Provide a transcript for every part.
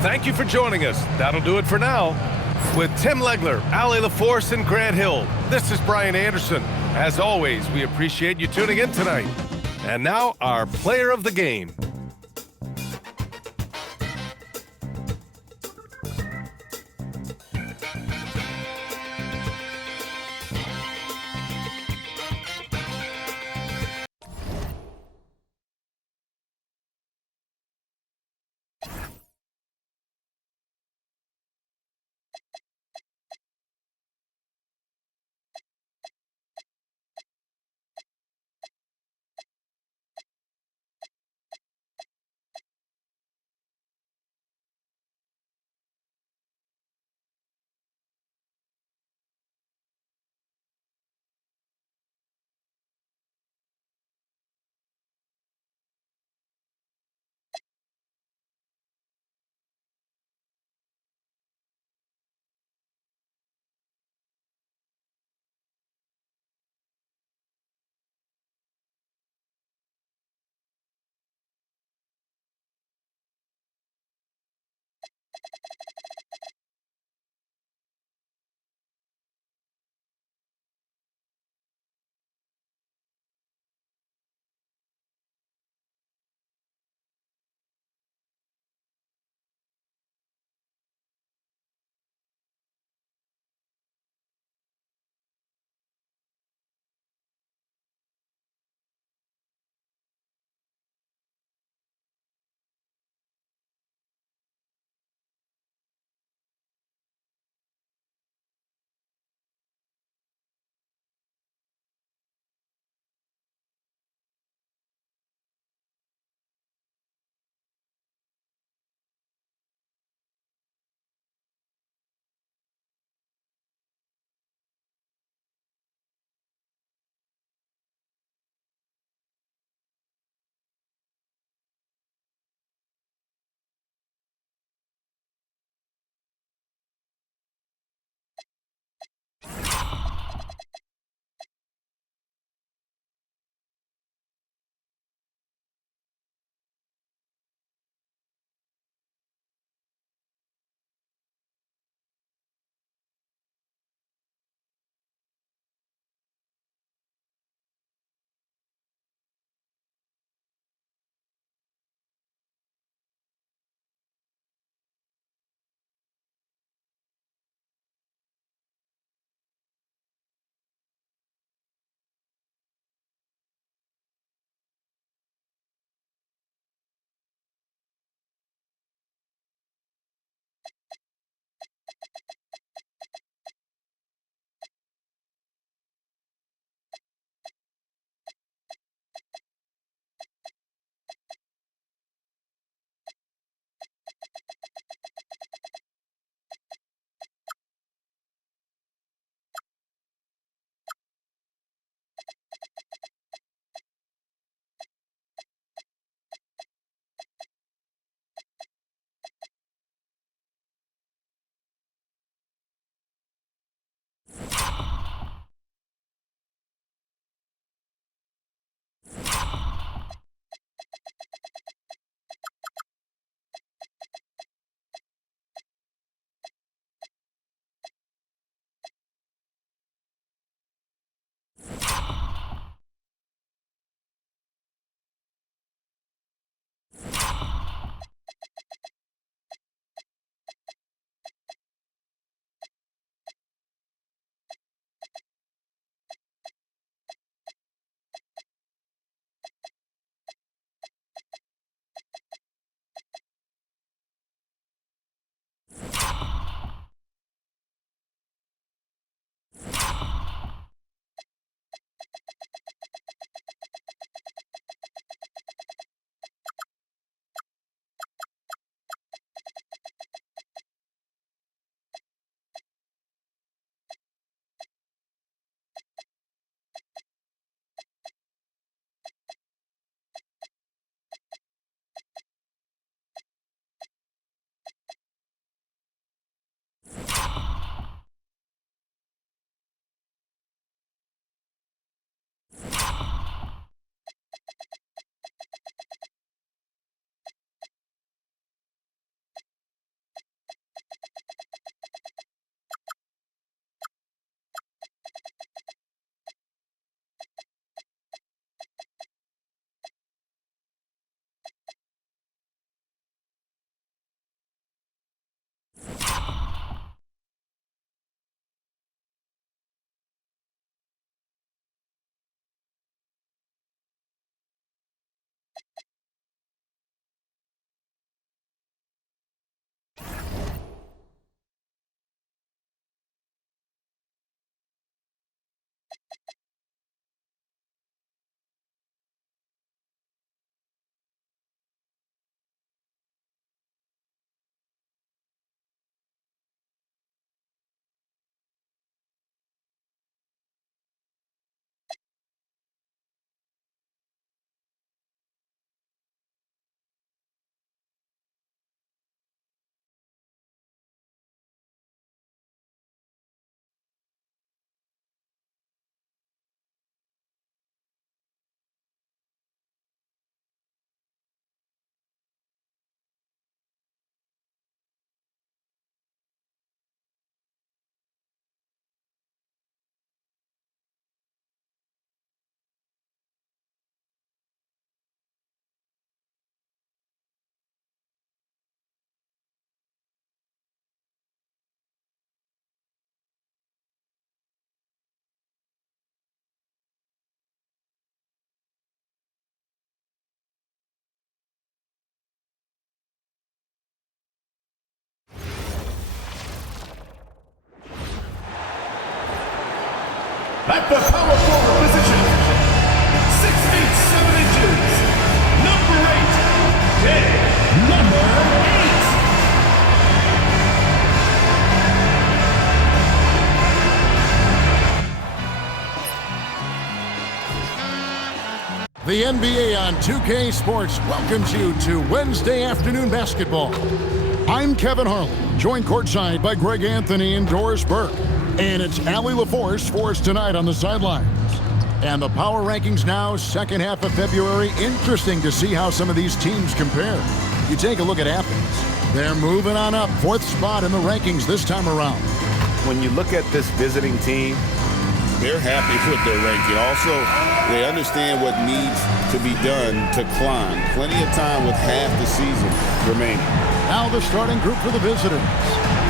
Thank you for joining us. That'll do it for now. With Tim Legler, Ali LaForce, and Grant Hill, this is Brian Anderson. As always, we appreciate you tuning in tonight. And now, our player of the game. At the power forward position, 6 feet 7 inches, number 8, Jay, number 8. The NBA on 2K Sports welcomes you to Wednesday afternoon basketball. I'm Kevin Harlan, joined courtside by Greg Anthony and Doris Burke. And it's Allie LaForce for us tonight on the sidelines. And the power rankings now, second half of February. Interesting to see how some of these teams compare. You take a look at Athens. They're moving on up, 4th spot in the rankings this time around. When you look at this visiting team, they're happy with their ranking. Also, they understand what needs to be done to climb. Plenty of time with half the season remaining. Now the starting group for the visitors.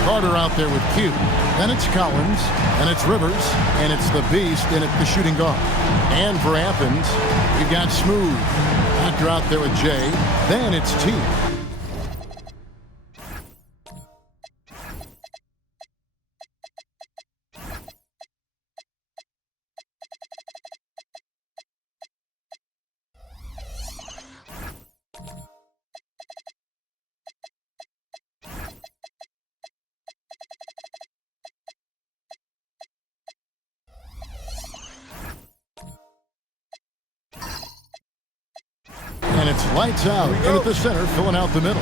Carter out there with Q. Then it's Collins, and it's Rivers, and it's the Beast, and it's the shooting guard. And for Athens, we've got Smooth. Doctor out there with Jay. Then it's T. And it's lights out in at the center, filling out the middle.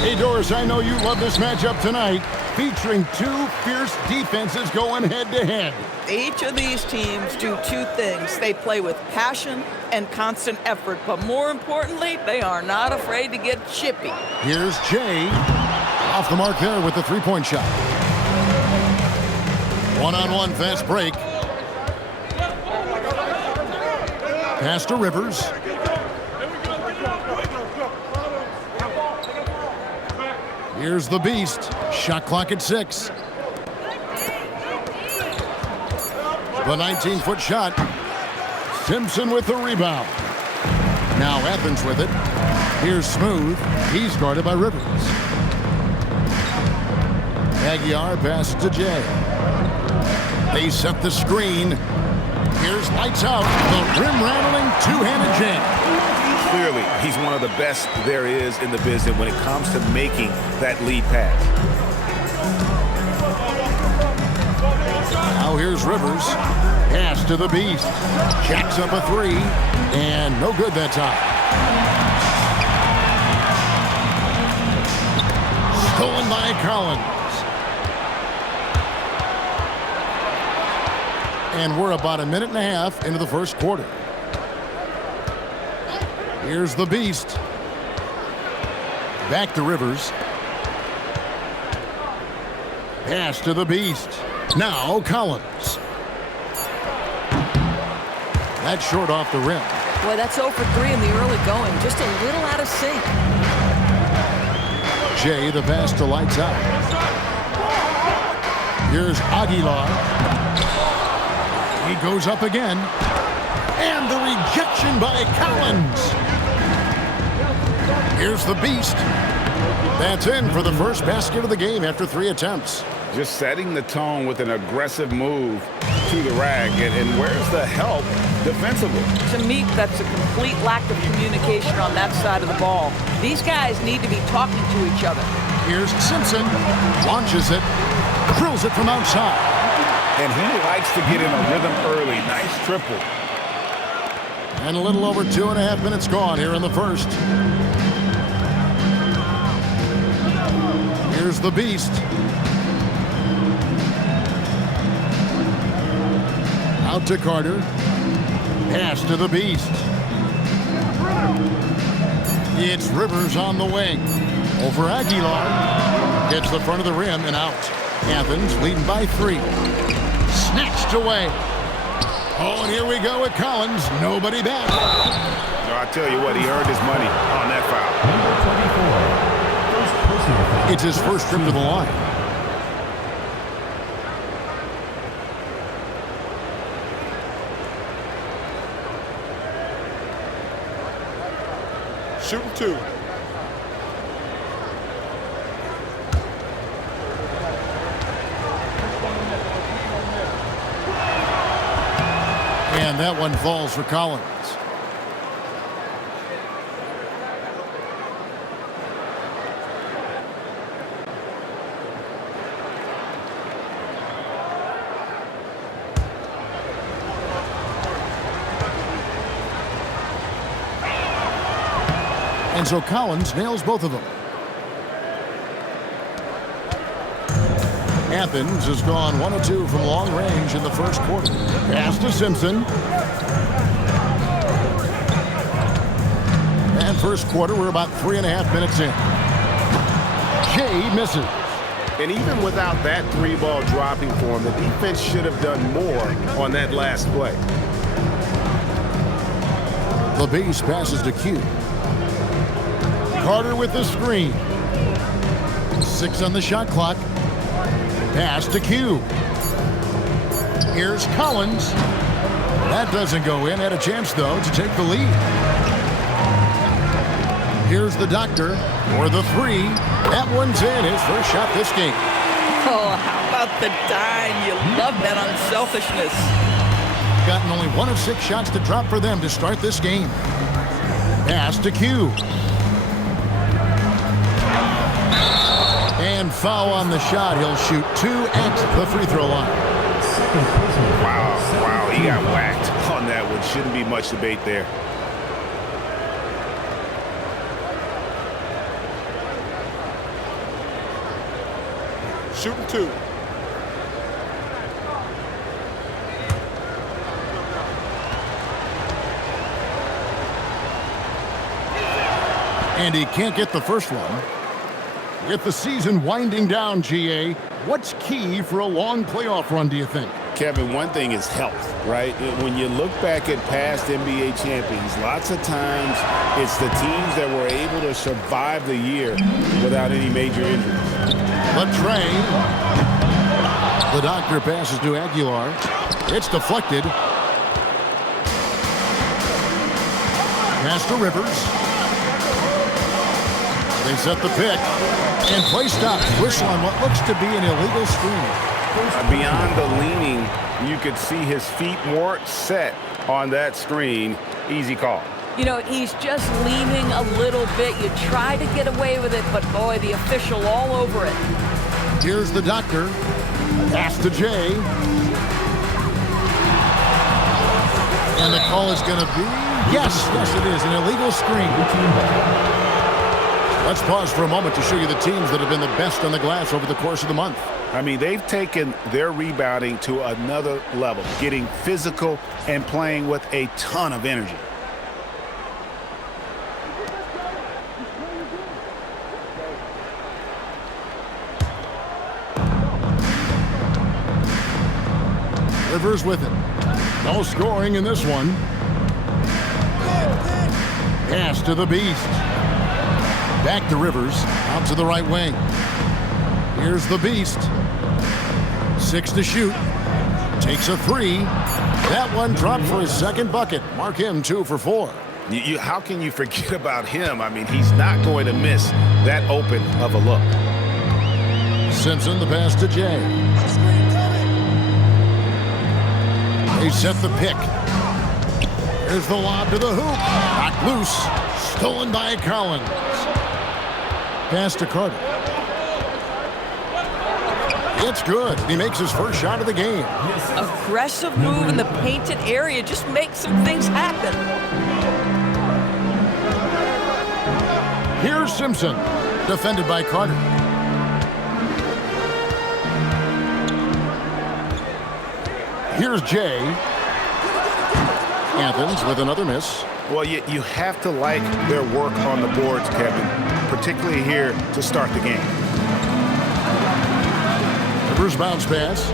Hey, Doris, I know you love this matchup tonight, featuring two fierce defenses going head-to-head. Each of these teams do two things. They play with passion and constant effort, but more importantly, they are not afraid to get chippy. Here's Jay, off the mark there with the three-point shot. One-on-one fast break. Pass to Rivers. Here's the Beast. Shot clock at 6. The 19-foot shot. Simpson with the rebound. Now Athens with it. Here's Smooth. He's guarded by Rivers. Aguiar passes to Jay. They set the screen. Here's lights out. The rim-rattling two-handed jam. clearly he's one of the best there is in the business when it comes to making that lead pass. Now here's Rivers. Pass to the Beast. Jacks up a three. And no good that time. Stolen by Collins. And we're about a minute and a half into the first quarter. Here's the Beast. Back to Rivers. Pass to the Beast. Now Collins. That's short off the rim. Boy, that's 0 for 3 in the early going. Just a little out of sync. Jay, the pass to lights out. Here's Aguilar. He goes up again. And the rejection by Collins. Here's the Beast. That's in for the first basket of the game after 3 attempts. Just setting the tone with an aggressive move to the rack. And where's the help defensively? To me, that's a complete lack of communication on that side of the ball. These guys need to be talking to each other. Here's Simpson. Launches it. Drills it from outside. And he likes to get in a rhythm early. Nice triple. And a little over 2.5 minutes gone here in the first. Here's the Beast. Out to Carter. Pass to the Beast. It's Rivers on the wing. Over Aguilar. Hits the front of the rim and out. Athens leading by 3. Snatched away. Oh, and here we go with Collins. Nobody back. No, I tell you what, he earned his money on that foul. It's his first trip to the line. Shooting 2. And that one falls for Collins. And so Collins nails both of them. Athens has gone 1 of 2 from long range in the first quarter. Pass to Simpson. And first quarter, we're about 3.5 minutes in. Jay misses. And even without that 3-ball dropping for him, the defense should have done more on that last play. LeBase passes to Q. Carter with the screen. 6 on the shot clock. Pass to Q. Here's Collins. That doesn't go in. Had a chance, though, to take the lead. Here's the doctor for the 3. That one's in. His first shot this game. Oh, how about the dime? You love that unselfishness. Gotten only 1 of 6 shots to drop for them to start this game. Pass to Q. And foul on the shot. He'll shoot 2 at the free throw line. Wow, he got whacked on that one. Shouldn't be much debate there. Shooting 2. And he can't get the first one. With the season winding down, GA, what's key for a long playoff run, do you think? Kevin, one thing is health, right? When you look back at past NBA champions, lots of times it's the teams that were able to survive the year without any major injuries. Latrey. The doctor passes to Aguilar. It's deflected. Pass to Rivers. They set the pick. And play stops. Whistle on what looks to be an illegal screen. Beyond the leaning, you could see his feet more set on that screen. Easy call. You know, he's just leaning a little bit. You try to get away with it, but boy, the official all over it. Here's the doctor. Pass to Jay. And the call is going to be, yes, it is, an illegal screen. Let's pause for a moment to show you the teams that have been the best on the glass over the course of the month. I mean, they've taken their rebounding to another level, getting physical and playing with a ton of energy. Rivers with it. No scoring in this one. Pass to the Beast. Back to Rivers, out to the right wing. Here's the Beast. 6 to shoot. Takes a 3. That one dropped for his second bucket. Mark him 2 for 4. How can you forget about him? I mean, he's not going to miss that open of a look. Simpson, the pass to Jay. They set the pick. Here's the lob to the hoop. Knocked loose. Stolen by Collins. Pass to Carter. It's good. He makes his first shot of the game. Aggressive move in the painted area. Just makes some things happen. Here's Simpson. Defended by Carter. Here's Jay. Athens with another miss. Well, you have to like their work on the boards, Kevin, particularly here to start the game. Rivers bounce pass.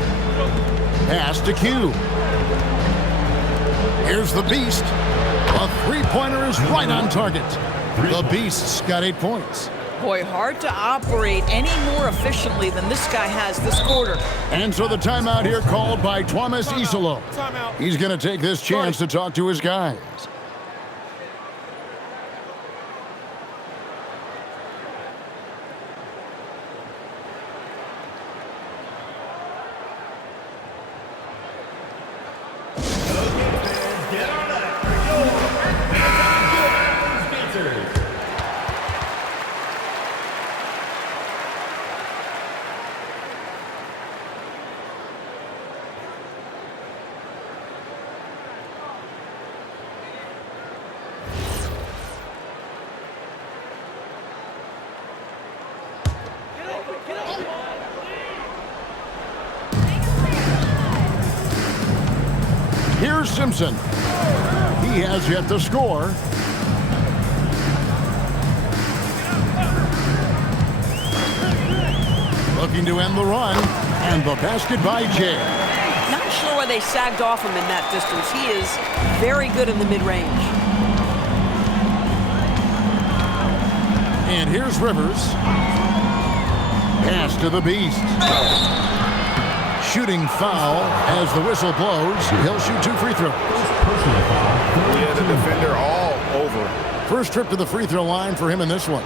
Pass to Q. Here's the Beast. A three-pointer is right on target. The Beast's got 8 points. Boy, hard to operate any more efficiently than this guy has this quarter. And so the timeout here called by Thomas Isolo. He's going to take this chance to talk to his guys. Here's Simpson. He has yet to score. Looking to end the run, and the basket by Jay. Not sure why they sagged off him in that distance. He is very good in the mid-range. And here's Rivers. Pass to the Beast. Shooting foul as the whistle blows. He'll shoot 2 free throws. We had a defender all over. First trip to the free throw line for him in this one.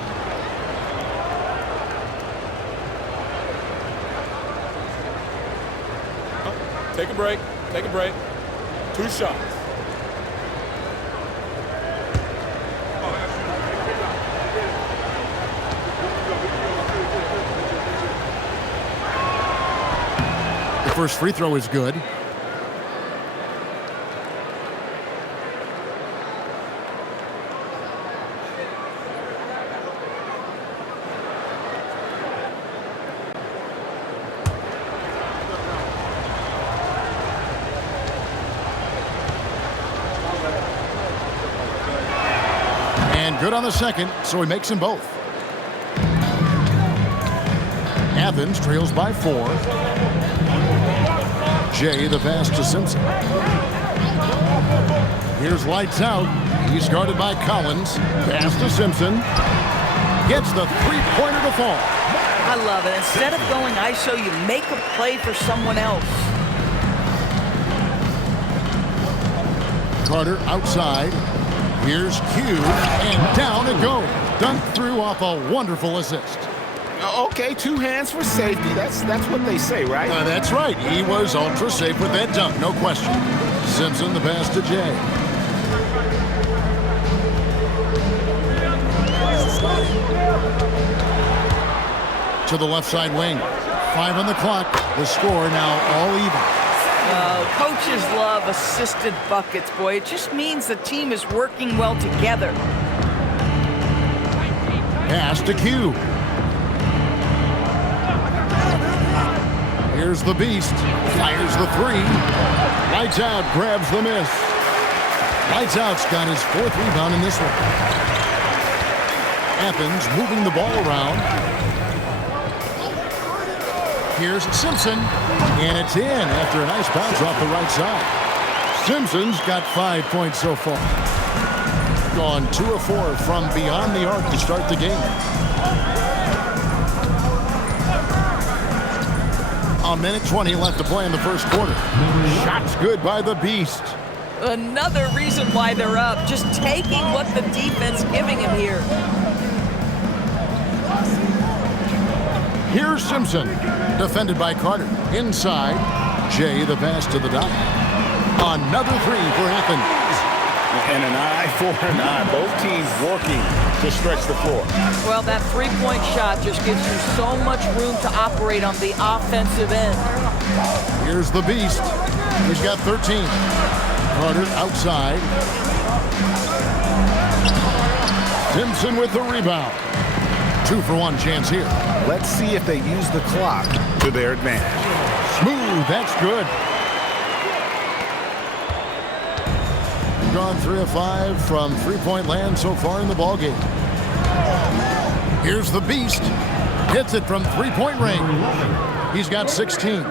Take a break. Take a break. 2 shots. The first free throw is good. And good on the second, so he makes them both. Athens trails by 4. Jay the pass to Simpson. Here's lights out. He's guarded by Collins. Pass to Simpson. Gets the three-pointer to fall. I love it. Instead of going ISO, you make a play for someone else. Carter outside. Here's Q, and down it goes. Dunked through off a wonderful assist. Okay, 2 hands for safety. That's what they say, right? That's right. He was ultra safe with that dunk, no question. Simpson the pass to Jay. To the left side wing. 5 on the clock. The score now all even. Coaches love assisted buckets, boy. It just means the team is working well together. Pass to Q. Here's the Beast. Fires the 3. Lights out, grabs the miss. Lights out's got his 4th rebound in this one. Athens moving the ball around. Here's Simpson. And it's in after a nice bounce off the right side. Simpson's got 5 points so far. Gone 2 of 4 from beyond the arc to start the game. A minute 20 left to play in the first quarter. Shots good by the Beast. Another reason why they're up. Just taking what the defense giving him here. Here's Simpson. Defended by Carter. Inside. Jay the pass to the dot. Another 3 for Athens. And an eye for an eye. Both teams working to stretch the floor. Well, that 3-point shot just gives you so much room to operate on the offensive end. Here's the Beast. He's got 13. Carter outside. Simpson with the rebound. 2-for-1 chance here. Let's see if they use the clock to their advantage. Smooth, that's good. Gone 3 of 5 from 3-point land so far in the ballgame. Here's the Beast. Hits it from 3-point range. He's got 16.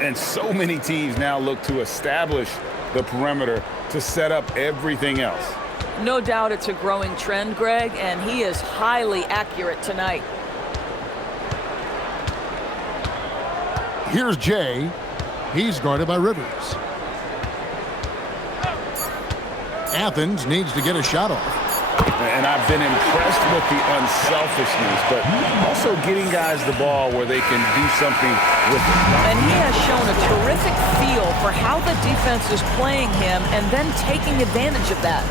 And so many teams now look to establish the perimeter to set up everything else. No doubt it's a growing trend, Greg, and he is highly accurate tonight. Here's Jay. He's guarded by Rivers. Athens needs to get a shot off. And I've been impressed with the unselfishness, but also getting guys the ball where they can do something with it. And he has shown a terrific feel for how the defense is playing him and then taking advantage of that.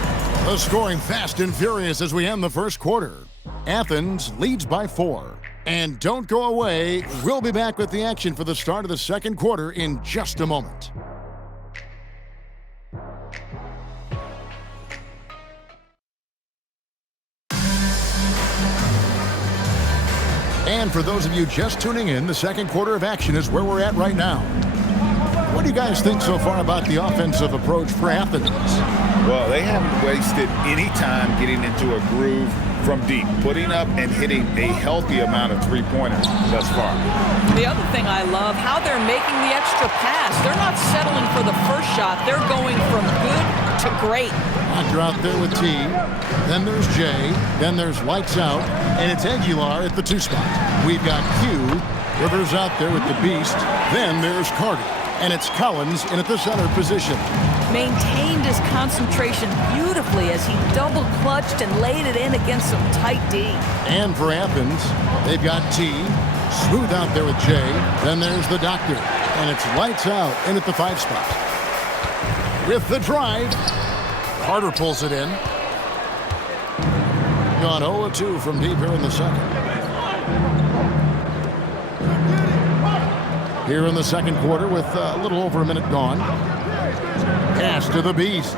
The scoring fast and furious as we end the first quarter. Athens leads by 4. And don't go away. We'll be back with the action for the start of the second quarter in just a moment. And for those of you just tuning in, the second quarter of action is where we're at right now. What What do you guys think so far about the offensive approach for Athens? Well, they haven't wasted any time getting into a groove from deep, putting up and hitting a healthy amount of three-pointers thus far. The other thing I love, how they're making the extra pass. They're not settling for the first shot. They're going from good to great. Doctor out there with T. Then there's Jay. Then there's Lights Out. And it's Aguilar at the 2 spot. We've got Q. Rivers out there with the Beast. Then there's Carter. And it's Collins in at the center position. Maintained his concentration beautifully as he double clutched and laid it in against some tight D. And for Athens, they've got T. Smooth out there with Jay. Then there's the Doctor. And it's Lights Out in at the 5 spot. With the drive, Carter pulls it in. Gone 0-2 from deep here in the second. Here in the second quarter with a little over a minute gone. Pass to the Beast.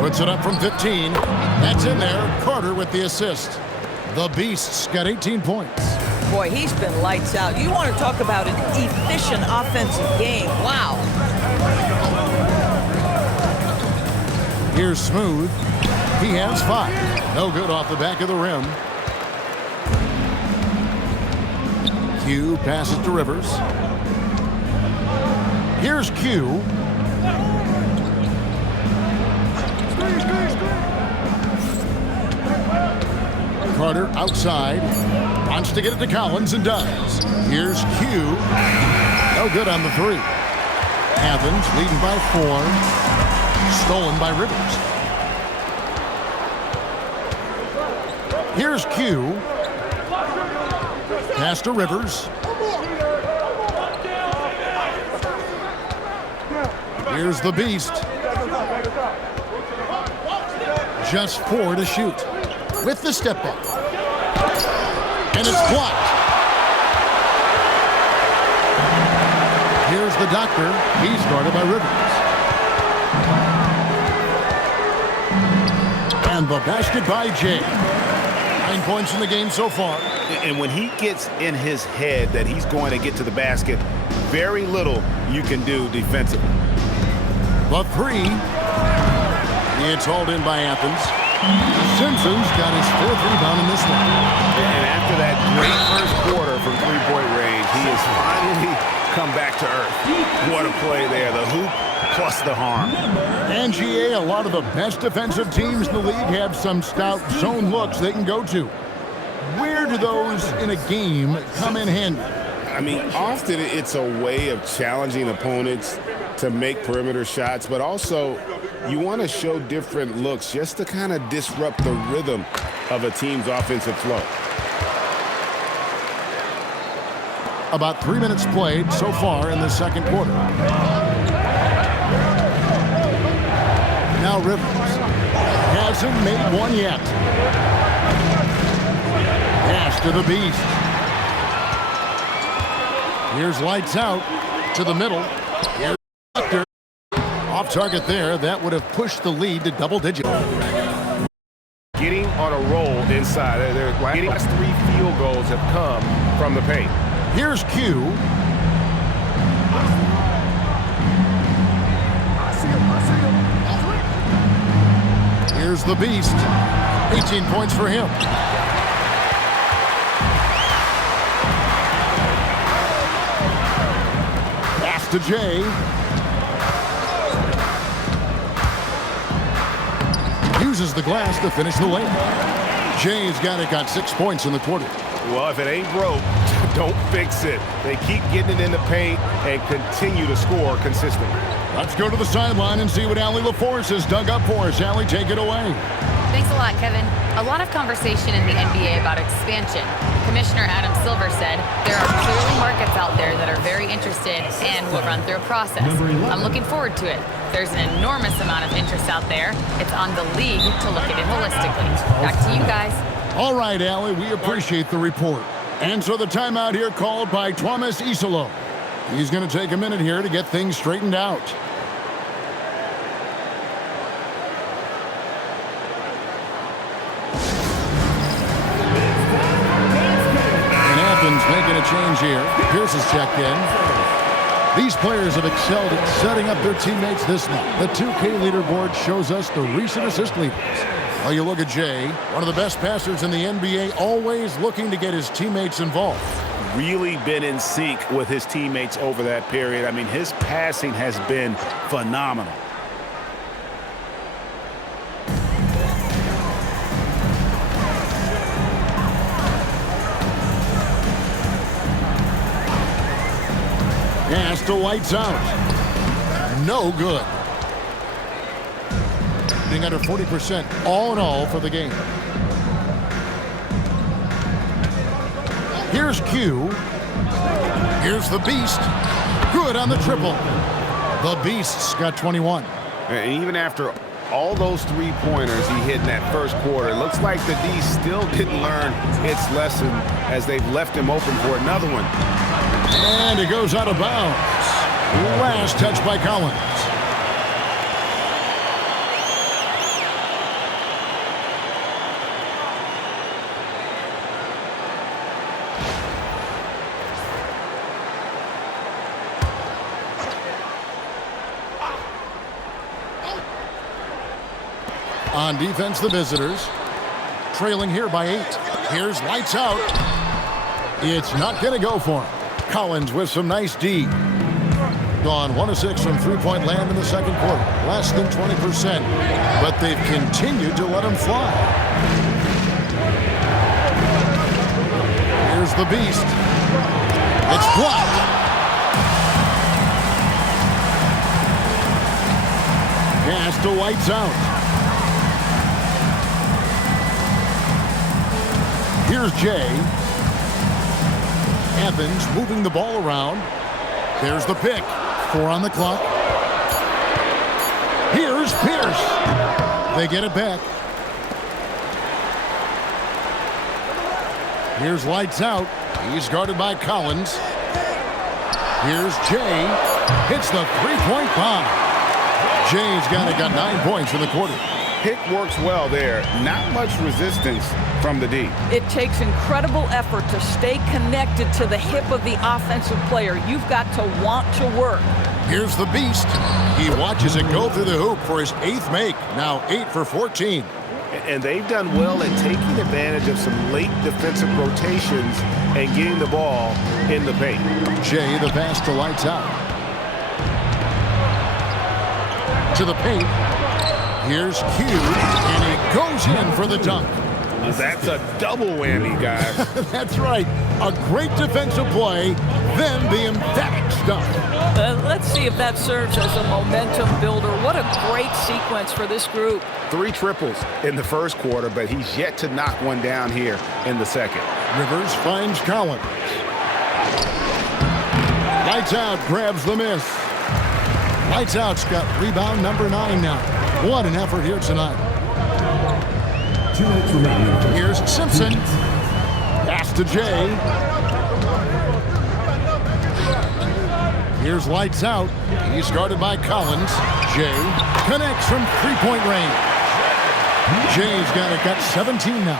Puts it up from 15. That's in there. Carter with the assist. The Beast's got 18 points. Boy, he's been lights out. You want to talk about an efficient offensive game. Wow. Here's Smooth. He has 5. No good off the back of the rim. Q passes to Rivers. Here's Q. Carter outside. Wants to get it to Collins and does. Here's Q. No good on the 3. Athens leading by 4. Stolen by Rivers. Here's Q. Pass to Rivers. Here's the Beast. Just 4 to shoot. With the step back. And it's blocked. Here's the Doctor. He's guarded by Rivers. And the basket by Jay. 9 points in the game so far. And when he gets in his head that he's going to get to the basket, very little you can do defensively. The 3. It's hauled in by Athens. Simpson's got his 4th rebound in this one. And after that great first quarter from three-point range, he has finally come back to earth. What a play there. The hoop plus the harm. And GA, a lot of the best defensive teams in the league have some stout zone looks they can go to. Where do those in a game come in handy? I mean, often it's a way of challenging opponents to make perimeter shots, but also you want to show different looks just to kind of disrupt the rhythm of a team's offensive flow. About 3 minutes played so far in the second quarter. Now Rivers hasn't made one yet. Pass to the Beast. Here's Lights Out to the middle. Here's Doctor. Off target there. That would have pushed the lead to double digit. Getting on a roll inside. Their last 3 field goals have come from the paint. Here's Q. Here's the Beast. 18 points for him. Pass to Jay. Uses the glass to finish the layup. Jay's got 6 points in the quarter. Well, if it ain't broke, don't fix it. They keep getting it in the paint and continue to score consistently. Let's go to the sideline and see what Allie LaForce has dug up for us. Allie, take it away. Thanks a lot, Kevin. A lot of conversation in the NBA about expansion. Commissioner Adam Silver said there are clearly markets out there that are very interested and will run through a process. I'm looking forward to it. There's an enormous amount of interest out there. It's on the league to look at it holistically. Back to you guys. All right, Allie, we appreciate the report. And so the timeout here called by Thomas Isolo. He's going to take a minute here to get things straightened out. And Athens making a change here. Pierce is checked in. These players have excelled at setting up their teammates this month. The 2K leaderboard shows us the recent assist leaders. Well, you look at Jay, one of the best passers in the NBA, always looking to get his teammates involved. Really been in sync with his teammates over that period. I mean, his passing has been phenomenal. Pass to Lights Out. No good. Being under 40% all in all for the game. Here's Q. Here's the Beast. Good on the triple. The Beast's got 21. And even after all those three-pointers he hit in that first quarter, it looks like the D still didn't learn its lesson as they've left him open for another one. And it goes out of bounds. Last touch by Collins. On defense, the visitors. Trailing here by 8. Here's Lights Out. It's not going to go for him. Collins with some nice D. Gone 1 of 6 from three-point land in the second quarter. Less than 20%, but they've continued to let him fly. Here's the Beast. It's blocked. Pass to Lights Out. Here's Jay. Evans moving the ball around. There's the pick. 4 on the clock. Here's Pierce. They get it back. Here's Lights Out. He's guarded by Collins. Here's Jay. Hits the three-point bomb. Jay's got 9 points in the quarter. Pick works well there. Not much resistance from the D. It takes incredible effort to stay connected to the hip of the offensive player. You've got to want to work. Here's the Beast. He watches it go through the hoop for his 8th make. Now 8 for 14. And they've done well at taking advantage of some late defensive rotations and getting the ball in the paint. Jay, the pass to Lights Out. To the paint. Here's Q, and he goes in for the dunk. That's a double whammy, guys. That's right. A great defensive play, then the emphatic stuff. Let's see if that serves as a momentum builder. What a great sequence for this group. 3 triples in the first quarter, but he's yet to knock one down here in the second. Rivers finds Collins. Lights Out grabs the miss. Lights Out's got rebound number 9 now. What an effort here tonight. 2 minutes remaining. Here's Simpson. Pass to Jay. Here's Lights Out. He's guarded by Collins. Jay connects from three-point range. Jay's got 17 now.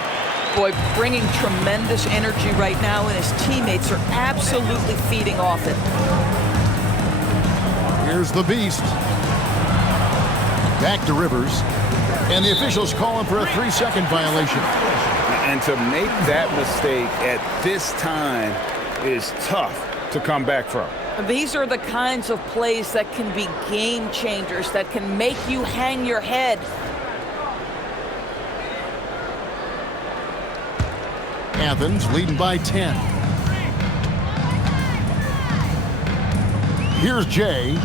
Boy, bringing tremendous energy right now, and his teammates are absolutely feeding off it. Here's the Beast. Back to Rivers. And the officials call him for a 3-second violation. And to make that mistake at this time is tough to come back from. These are the kinds of plays that can be game changers, that can make you hang your head. Evans leading by 10. Here's Jay.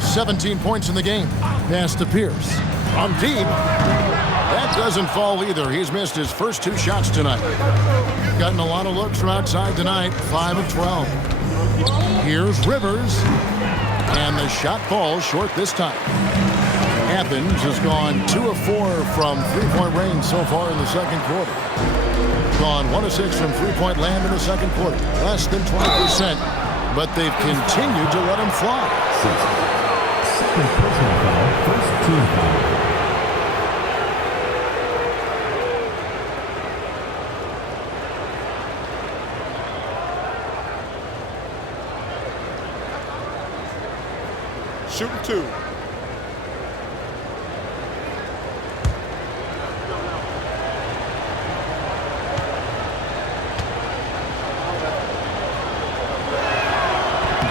17 points in the game. Pass to Pierce. From deep. That doesn't fall either. He's missed his first 2 shots tonight. Gotten a lot of looks from outside tonight. 5 of 12. Here's Rivers. And the shot falls short this time. Evans has gone 2 of 4 from three-point range so far in the second quarter. Gone 1 of 6 from three-point land in the second quarter. Less than 20%. But they've continued to let him fly. Second personal foul, first team foul. shooting 2.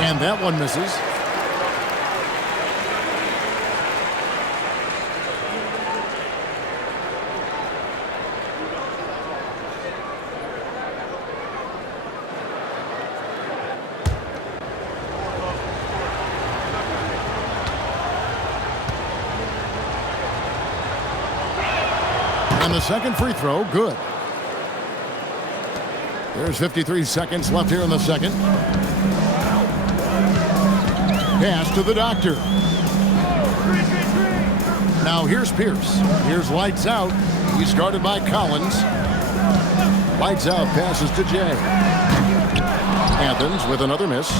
And that one misses. And the second free throw, good. There's 53 seconds left here in the second. Pass to the doctor. Now here's Pierce. Here's lights out. He's guarded by Collins. Lights out passes to Jay. Athens with another miss.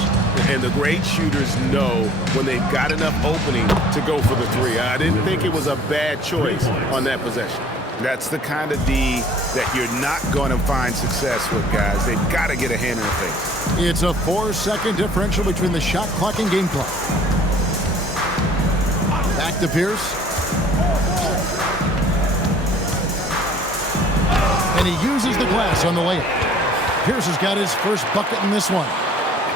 And the great shooters know when they've got enough opening to go for the 3. I didn't think it was a bad choice on that possession. That's the kind of D that you're not going to find success with, guys. They've got to get a hand in the face. It's a 4-second differential between the shot clock and game clock. Back to Pierce. And he uses the glass on the layup. Pierce has got his first bucket in this one.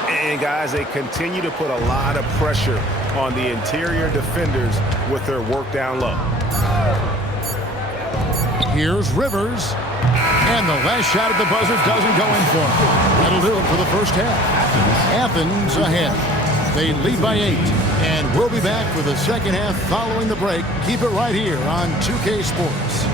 And, guys, they continue to put a lot of pressure on the interior defenders with their work down low. Here's Rivers. And the last shot at the buzzer doesn't go in for him. That'll do it for the first half. Athens ahead. They lead by 8. And we'll be back for the second half following the break. Keep it right here on 2K Sports.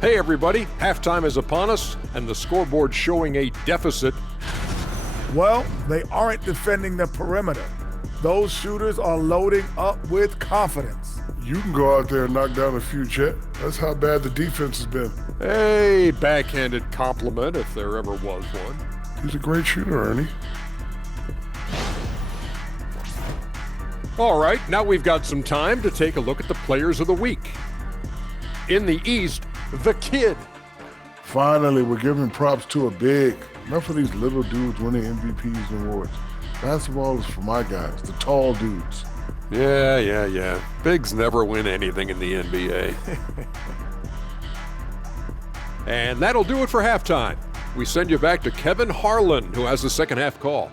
Hey everybody, halftime is upon us and the scoreboard showing a deficit. Well, they aren't defending the perimeter. Those shooters are loading up with confidence. You can go out there and knock down a few, Chet. That's how bad the defense has been. A backhanded compliment if there ever was one. He's a great shooter, Ernie. All right, now we've got some time to take a look at the players of the week. In the East, the kid. Finally, we're giving props to a big. Enough of these little dudes winning MVPs and awards. Basketball is for my guys, the tall dudes. Yeah. Bigs never win anything in the NBA. And that'll do it for halftime. We send you back to Kevin Harlan, who has the second half call.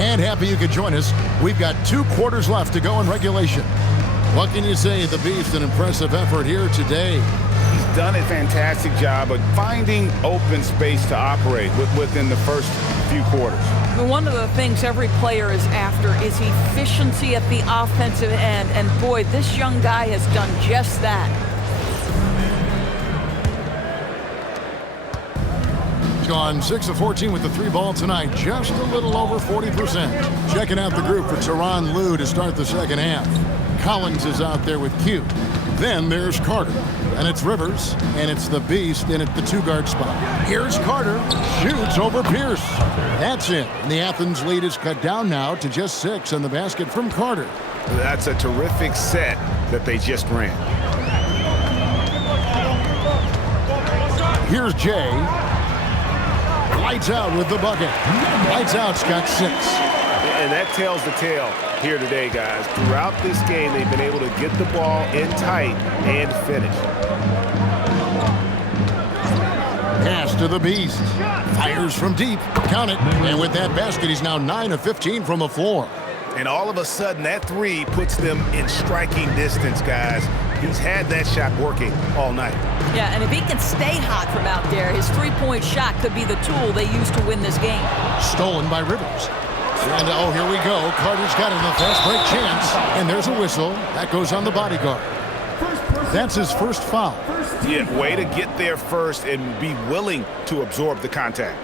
And happy you could join us. We've got 2 quarters left to go in regulation. What can you say? The Beast, an impressive effort here today. He's done a fantastic job of finding open space to operate within the first few quarters. One of the things every player is after is efficiency at the offensive end. And boy, this young guy has done just that. Gone 6 of 14 with the 3 ball tonight, just a little over 40%. Checking out the group for Tyronn Lue to start the second half. Collins is out there with Q. Then there's Carter, and it's Rivers, and it's the Beast in at the 2-guard spot. Here's Carter, shoots over Pierce. That's it. And the Athens lead is cut down now to just 6 on the basket from Carter. That's a terrific set that they just ran. Here's Jay. Lights out with the bucket. Lights out's got 6. And that tells the tale here today, guys. Throughout this game, they've been able to get the ball in tight and finish. Pass to the Beast. Fires from deep. Count it. And with that basket, he's now 9 of 15 from the floor. And all of a sudden, that 3 puts them in striking distance, guys. He's had that shot working all night. Yeah, and if he can stay hot from out there, his 3-point shot could be the tool they use to win this game. Stolen by Rivers. And oh, here we go. Carter's got it in a fast break chance. And there's a whistle. That goes on the bodyguard. That's his first foul. Yeah, way to get there first and be willing to absorb the contact.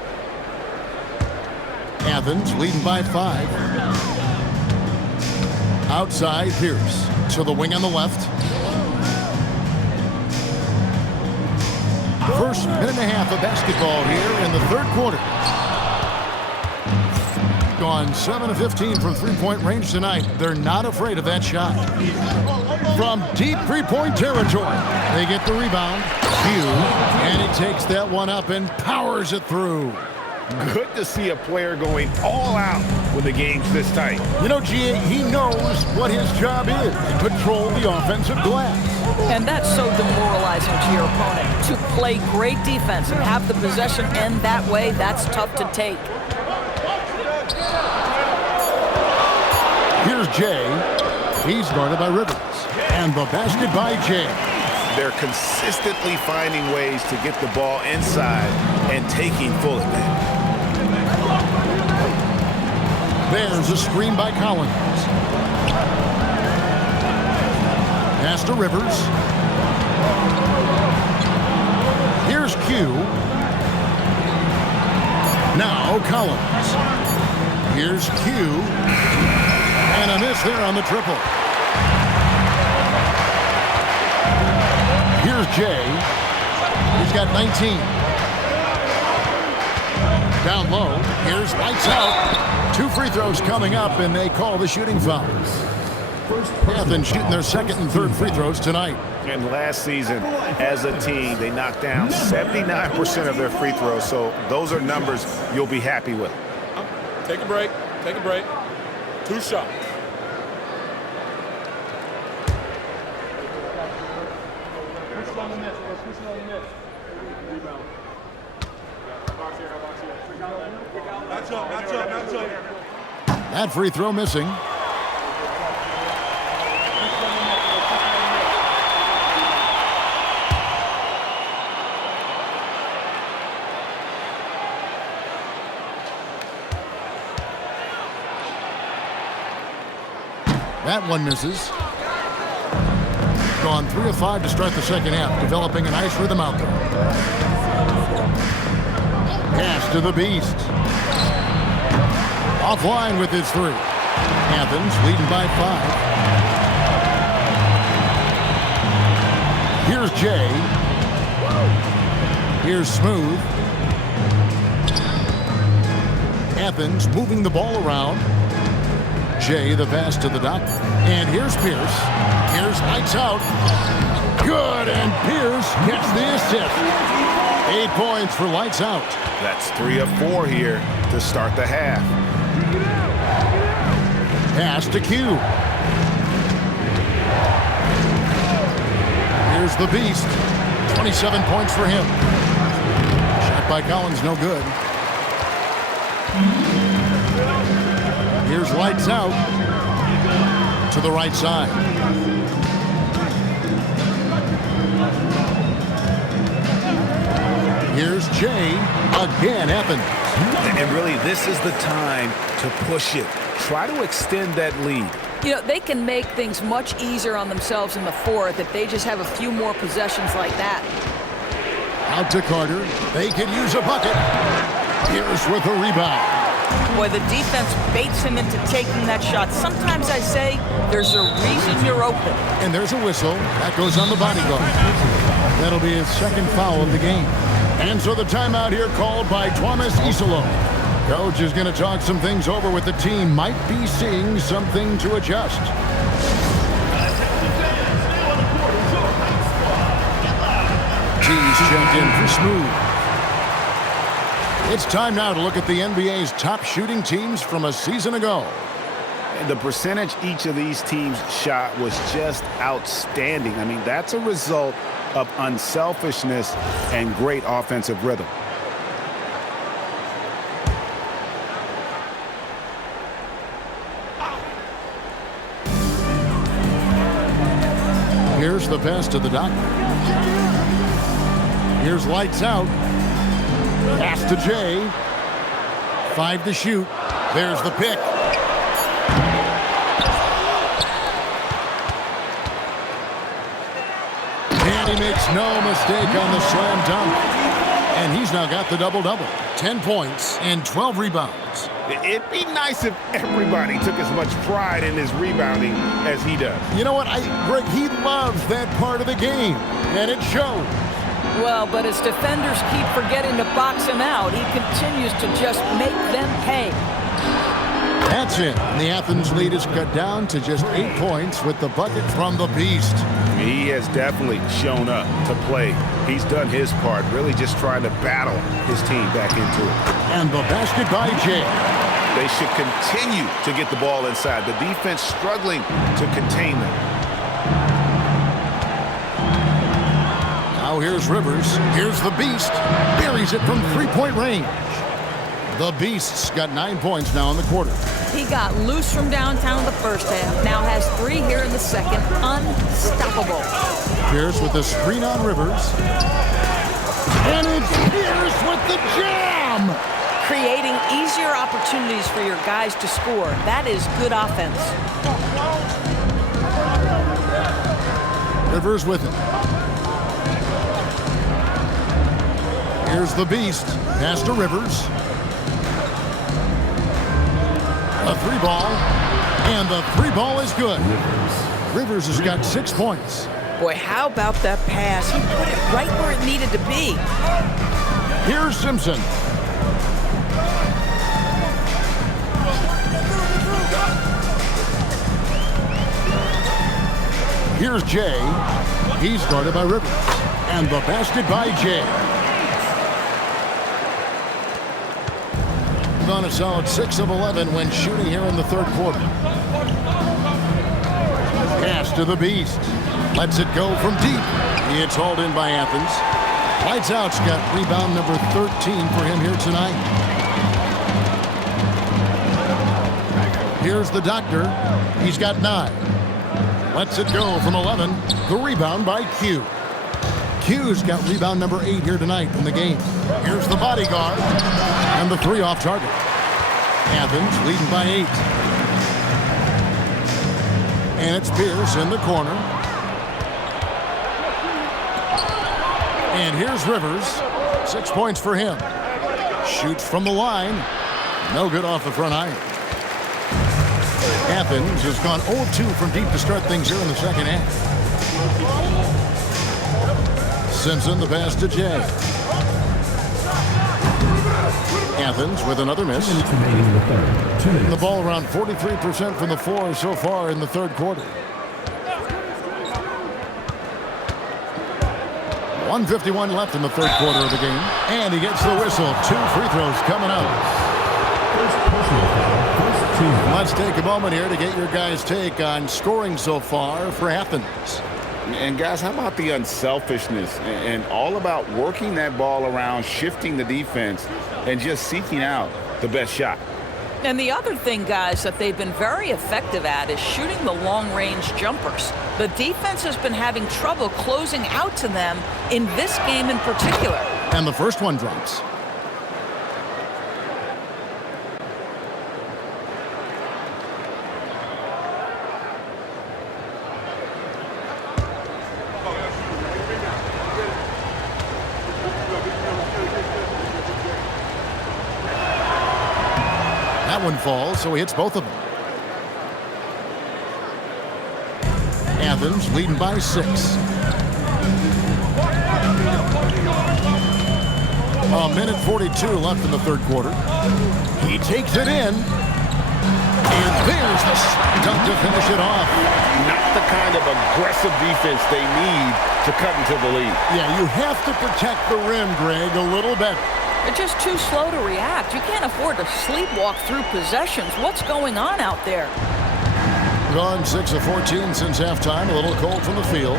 Athens leading by 5. Outside, Pierce to the wing on the left. First minute and a half of basketball here in the third quarter. Gone 7 of 15 from three-point range tonight. They're not afraid of that shot. From deep three-point territory, they get the rebound. Hugh, and he takes that one up and powers it through. Good to see a player going all out when the game's this tight. You know, G.A., he knows what his job is, to control the offensive glass. And that's so demoralizing to your opponent. To play great defense and have the possession end that way, that's tough to take. Here's Jay. He's guarded by Rivers. And the basket by Jay. They're consistently finding ways to get the ball inside and taking full advantage. There's a screen by Collins. Pass to Rivers. Here's Q. Now Collins. Here's Q. And a miss there on the triple. Here's Jay. He's got 19. Down low. Here's lights out. 2 free throws coming up, and they call the shooting fouls. Athens shooting their second and third free throws tonight. And last season, as a team, they knocked down 79% of their free throws, so those are numbers you'll be happy with. Take a break. Take a break. 2 shots. That free throw missing. That one misses. Gone 3 of 5 to start the second half, developing a nice rhythm out there. Pass to the Beast. Offline with his 3. Athens leading by 5. Here's Jay. Here's Smooth. Athens moving the ball around. Jay the pass to the doctor. And here's Pierce. Here's lights out. Good, and Pierce gets the assist. 8 points for lights out. That's 3 of 4 here to start the half. Pass to Q. Here's the Beast. 27 points for him. Shot by Collins, no good. Here's lights out to the right side. Here's Jay. Again, Athens. And really, this is the time to push it. Try to extend that lead. You know, they can make things much easier on themselves in the fourth if they just have a few more possessions like that. Out to Carter. They could use a bucket. Pierce with a rebound. Boy, the defense baits him into taking that shot. Sometimes I say there's a reason you're open. And there's a whistle. That goes on the bodyguard. That'll be his second foul of the game. And so the timeout here called by Thomas Isolo. Coach is going to talk some things over with the team. Might be seeing something to adjust. G's checked in for Smooth. It's time now to look at the NBA's top shooting teams from a season ago. And the percentage each of these teams shot was just outstanding. I mean, that's a result of unselfishness and great offensive rhythm. Here's the pass to the doctor. Here's lights out. Pass to Jay. 5 to shoot. There's the pick. And he makes no mistake on the slam dunk. And he's now got the double-double. 10 points and 12 rebounds. It'd be nice if everybody took as much pride in his rebounding as he does. You know what, Greg, he loves that part of the game, and it shows. Well, but as defenders keep forgetting to box him out, he continues to just make them pay. That's it. The Athens lead is cut down to just 8 points with the bucket from the Beast. He has definitely shown up to play. He's done his part, really just trying to battle his team back into it. And the basket by Jay. They should continue to get the ball inside. The defense struggling to contain them. Now here's Rivers. Here's the Beast. Buries it from three-point range. The Beast's got 9 points now in the quarter. He got loose from downtown in the first half. Now has 3 here in the second. Unstoppable. Pierce with the screen on Rivers. And it's Pierce with the jam! Creating easier opportunities for your guys to score. That is good offense. Rivers with it. Here's the Beast. Pass to Rivers. A 3-ball. And the 3-ball is good. Rivers has got 6 points. Boy, how about that pass? He put it right where it needed to be. Here's Simpson. Here's Jay. He's guarded by Rivers. And the basket by Jay. On a solid 6 of 11 when shooting here in the third quarter. Pass to the Beast. Lets it go from deep. It's hauled in by Athens. Lights out's got rebound number 13 for him here tonight. Here's the Doctor. He's got 9. Lets it go from 11. The rebound by Q. Q's got rebound number 8 here tonight in the game. Here's the bodyguard. And the 3 off target. Athens leading by 8. And it's Pierce in the corner. And here's Rivers. 6 points for him. Shoots from the line. No good off the front iron. Athens has gone 0-2 from deep to start things here in the second half. Simpson the pass to Jay. Athens with another miss. The ball around 43% from the floor so far in the third quarter. 1:51 left in the third quarter of the game. And he gets the whistle. 2 free throws coming up. Let's take a moment here to get your guys' take on scoring so far for Athens. And guys, how about the unselfishness and all about working that ball around, shifting the defense, and just seeking out the best shot. And the other thing, guys, that they've been very effective at is shooting the long-range jumpers. The defense has been having trouble closing out to them in this game in particular. And the first one drops. One falls, so he hits both of them. Athens leading by 6. A minute 42 left in the third quarter. He takes it in. And there's the dunk to finish it off. Not the kind of aggressive defense they need to cut into the lead. Yeah, you have to protect the rim, Greg, a little better. They're just too slow to react. You can't afford to sleepwalk through possessions. What's going on out there? Gone 6 of 14 since halftime. A little cold from the field.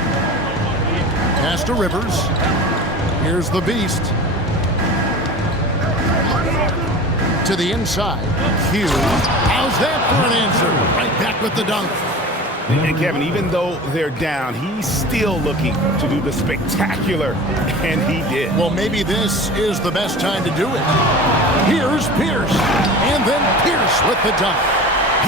Pass to Rivers. Here's the Beast. To the inside. Q. How's that for an answer? Right back with the dunk. And Kevin, even though they're down, he's still looking to do the spectacular, and he did. Well, maybe this is the best time to do it. Here's Pierce, and then Pierce with the dunk.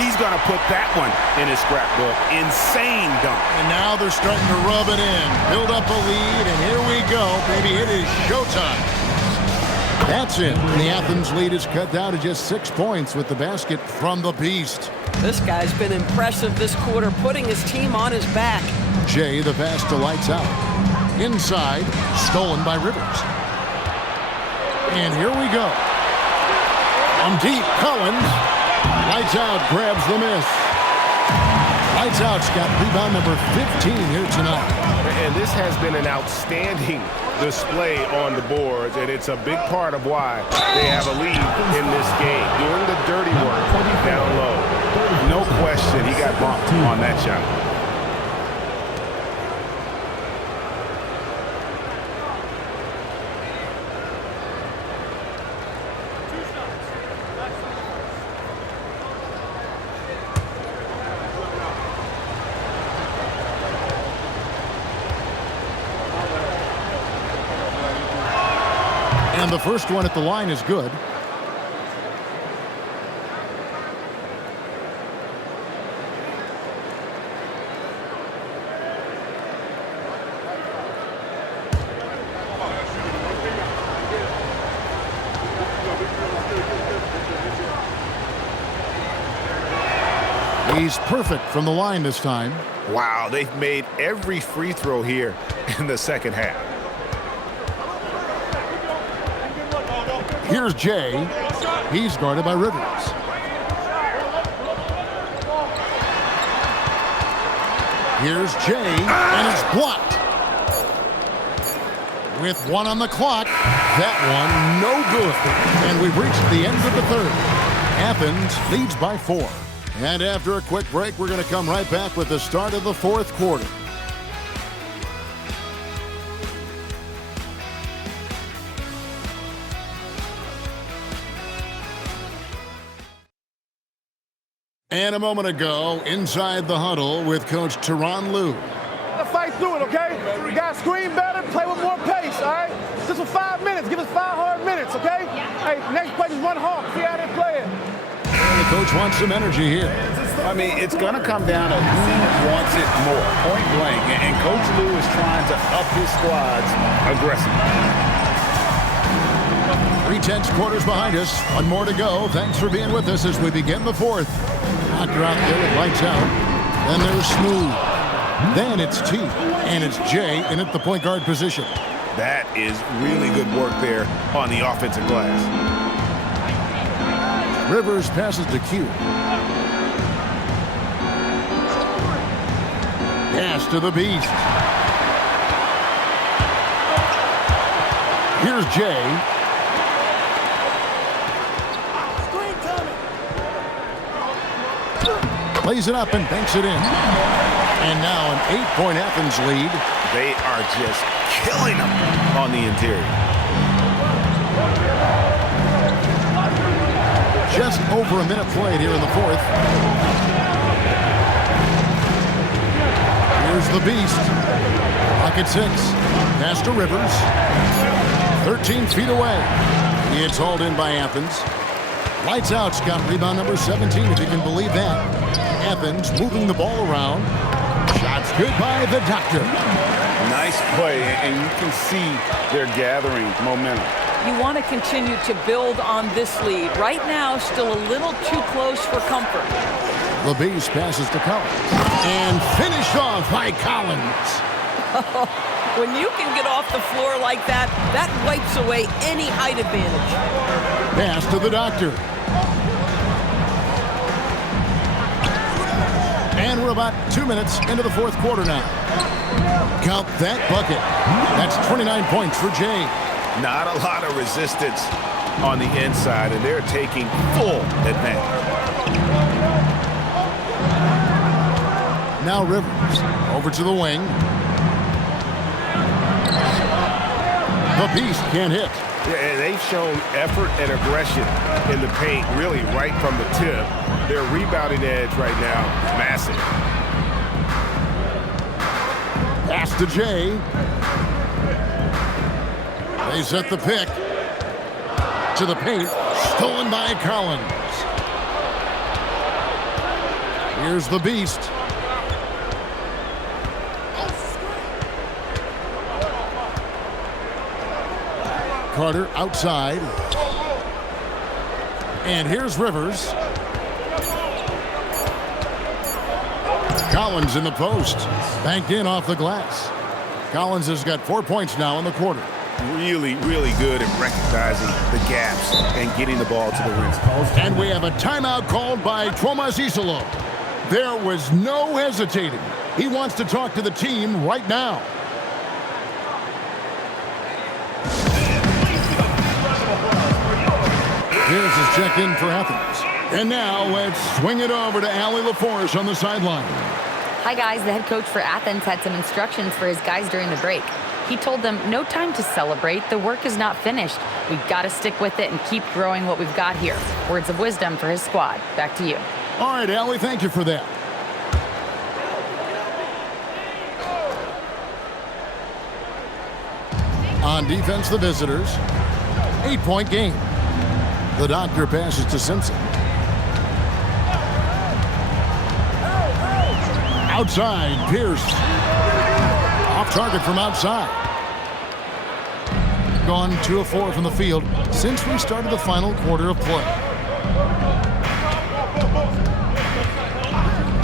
He's going to put that one in his scrapbook. Insane dunk. And now they're starting to rub it in, build up a lead, and here we go, baby. It is showtime. That's it. The Athens lead is cut down to just 6 points with the basket from the Beast. This guy's been impressive this quarter, putting his team on his back. Jay, the pass to Lights Out. Inside, stolen by Rivers. And here we go. From deep, Collins. Lights Out grabs the miss. Lights Out's got rebound number 15 here tonight. And this has been an outstanding display on the boards, and it's a big part of why they have a lead in this game. Doing the dirty work down low. No question he got bumped on that shot. And the first one at the line is good. He's perfect from the line this time. Wow, they've made every free throw here in the second half. Here's Jay. He's guarded by Rivers. Here's Jay, and it's blocked. With 1 on the clock, that one no good. And we've reached the end of the third. Athens leads by 4. And after a quick break, we're going to come right back with the start of the fourth quarter. And a moment ago, inside the huddle with Coach Tyronn Lue. Fight through it, okay? You guys screen better, play with more pace, all right? Just for 5 minutes. Give us 5 hard minutes, okay? Hey, next play, just run hard. See how they're playing. And the coach wants some energy here. I mean, it's going to come down to who wants it more, point blank. And Coach Lue is trying to up his squad's aggressiveness. 3/10 quarters behind us. 1 more to go. Thanks for being with us as we begin the fourth. Doctor out there with Lights Out. Then there's Smooth. Then it's T. And it's Jay in at the point guard position. That is really good work there on the offensive glass. Rivers passes to Q. Pass to the Beast. Here's Jay. Lays it up and banks it in. And now an 8-point Athens lead. They are just killing them on the interior. Just over a minute played here in the fourth. Here's the Beast. Pocket 6. Pass to Rivers. 13 feet away. It's hauled in by Athens. Lights Out's got rebound number 17, if you can believe that. Athens moving the ball around. Shots good by the Doctor. Nice play, and you can see they're gathering momentum. You want to continue to build on this lead. Right now, still a little too close for comfort. The Beast passes to Collins. And finished off by Collins. When you can get off the floor like that, that wipes away any height advantage. Pass to the Doctor. And we're about 2 minutes into the fourth quarter now. Count that bucket. That's 29 points for Jay. Not a lot of resistance on the inside, and they're taking full advantage. Now Rivers over to the wing. The Beast can't hit. Yeah, and they've shown effort and aggression in the paint, really right from the tip. Their rebounding edge right now is massive. Pass to Jay. They set the pick. To the paint. Stolen by Collins. Here's the Beast. Carter outside. And here's Rivers. Collins in the post. Banked in off the glass. Collins has got 4 points now in the quarter. Really, really good at recognizing the gaps and getting the ball to the rim. And we have a timeout called by Tomas Isolo. There was no hesitating. He wants to talk to the team right now. Here's his check-in for Athens. And now let's swing it over to Allie LaForce on the sideline. Hi, guys. The head coach for Athens had some instructions for his guys during the break. He told them, no time to celebrate. The work is not finished. We've got to stick with it and keep growing what we've got here. Words of wisdom for his squad. Back to you. All right, Allie, thank you for that. On defense, the visitors. 8-point game. The doctor passes to Simpson. Outside, Pierce. Off target from outside. Gone 2 of 4 from the field since we started the final quarter of play.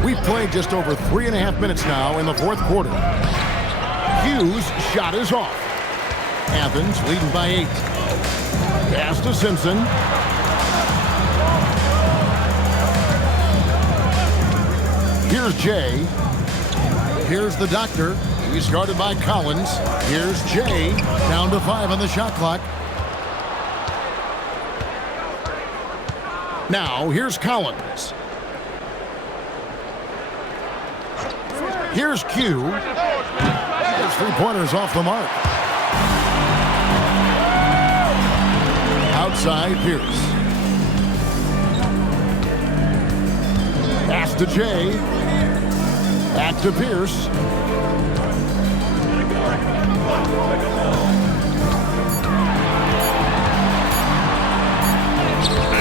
We've played just over 3.5 minutes now in the fourth quarter. Hughes' shot is off. Athens leading by 8. Pass to Simpson. Here's Jay. Here's the doctor. He's guarded by Collins. Here's Jay. Down to 5 on the shot clock. Now, here's Collins. Here's Q. His 3-pointers off the mark. Outside, Pierce. Pass to Jay. Back to Pierce.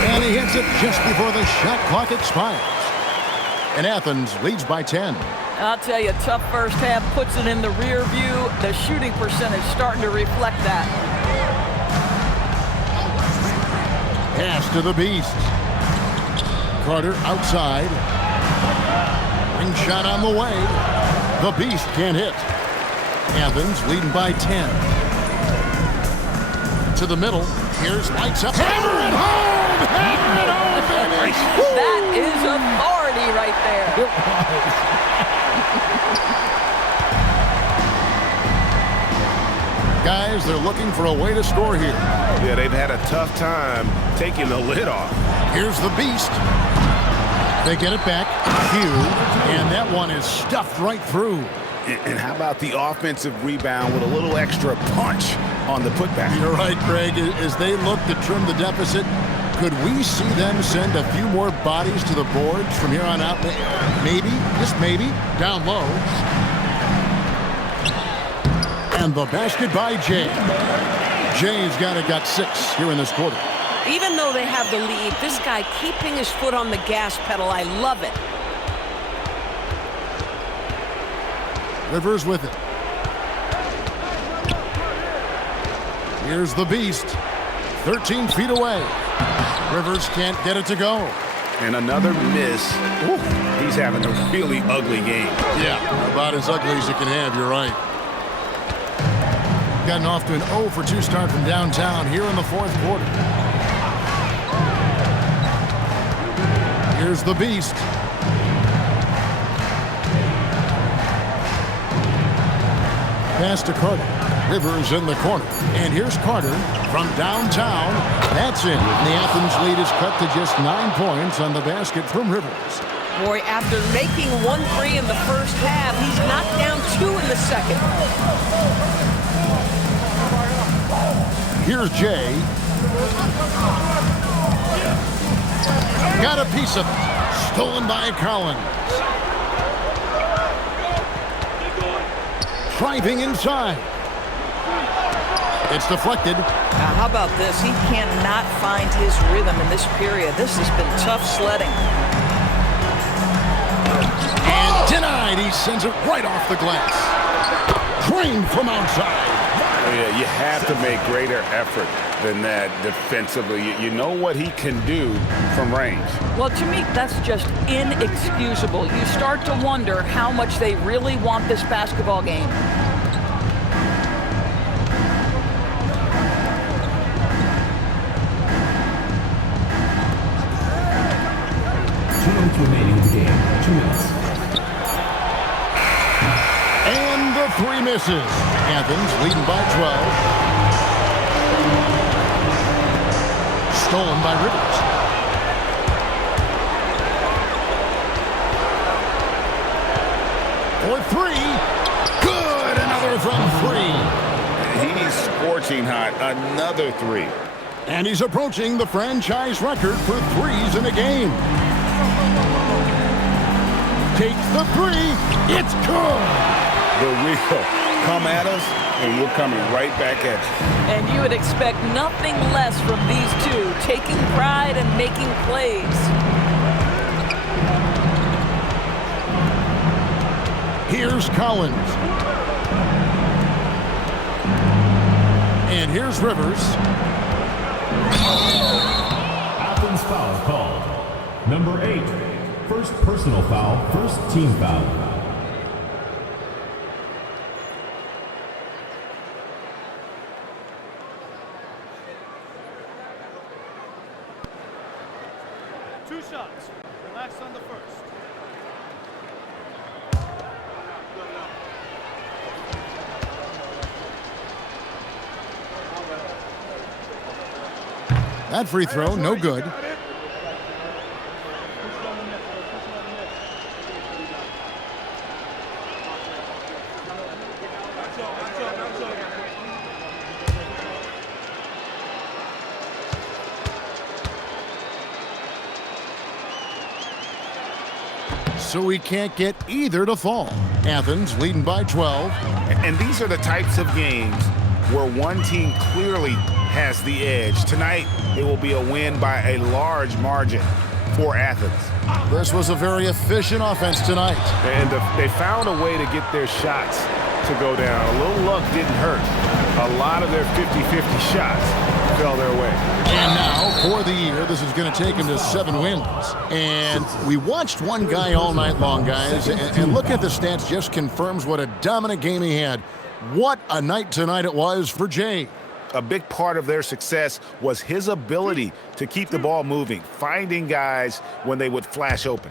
And he hits it just before the shot clock expires. And Athens leads by 10. I'll tell you, tough first half puts it in the rear view. The shooting percentage starting to reflect that. Pass to the Beast. Carter outside. Ring shot on the way. The Beast can't hit. Athens leading by 10. To the middle. Here's lights up. Hammer it home! Hammer it home, baby! That is authority right there. It was. Guys, they're looking for a way to score here. Yeah, they've had a tough time taking the lid off. Here's the Beast. They get it back. Hugh. And that one is stuffed right through. And how about the offensive rebound with a little extra punch on the putback? You're right, Greg. As they look to trim the deficit, could we see them send a few more bodies to the boards from here on out? Maybe, just maybe, down low. And the basket by Jay. Jay's got 6 here in this quarter. Even though they have the lead, this guy keeping his foot on the gas pedal, I love it. Rivers with it. Here's the Beast. 13 feet away. Rivers can't get it to go. And another miss. Ooh, he's having a really ugly game. Yeah, about as ugly as you can have, you're right. Gotten off to an 0 for 2 start from downtown here in the fourth quarter. Here's the Beast. Pass to Carter. Rivers in the corner. And here's Carter from downtown. That's it. The Athens lead is cut to just 9 points on the basket from Rivers. Boy, after making 1 3 in the first half, he's knocked down 2 in the second. Here's Jay. Got a piece of it. Stolen by Collins. Driving inside. It's deflected. Now, how about this? He cannot find his rhythm in this period. This has been tough sledding. And denied. He sends it right off the glass. Drained from outside. Oh, yeah, you have to make greater effort than that defensively. You know what he can do from range. Well, to me, that's just inexcusable. You start to wonder how much they really want this basketball game. 2 minutes remaining in the game. 2 minutes. And the three misses. Athens leading by 12. Stolen by Rivers. For three. Good. Another from three. He's scorching hot. Another three. And he's approaching the franchise record for threes in a game. Takes the three. It's good. The wheel. Come at us, and we're coming right back at you. And you would expect nothing less from these two, taking pride and making plays. Here's Collins. And here's Rivers. Athens foul called. Number 8. First personal foul, first team foul. Two shots. Relax on the first. That free throw, no good. So he can't get either to fall. Athens leading by 12. And these are the types of games where one team clearly has the edge. Tonight, it will be a win by a large margin for Athens. This was a very efficient offense tonight. And they found a way to get their shots to go down. A little luck didn't hurt. A lot of their 50-50 shots fell their way. And now, for the year, this is going to take him to 7 wins. And we watched one guy all night long, guys, and look at the stats just confirms what a dominant game he had. What a night tonight it was for Jay. A big part of their success was his ability to keep the ball moving, finding guys when they would flash open.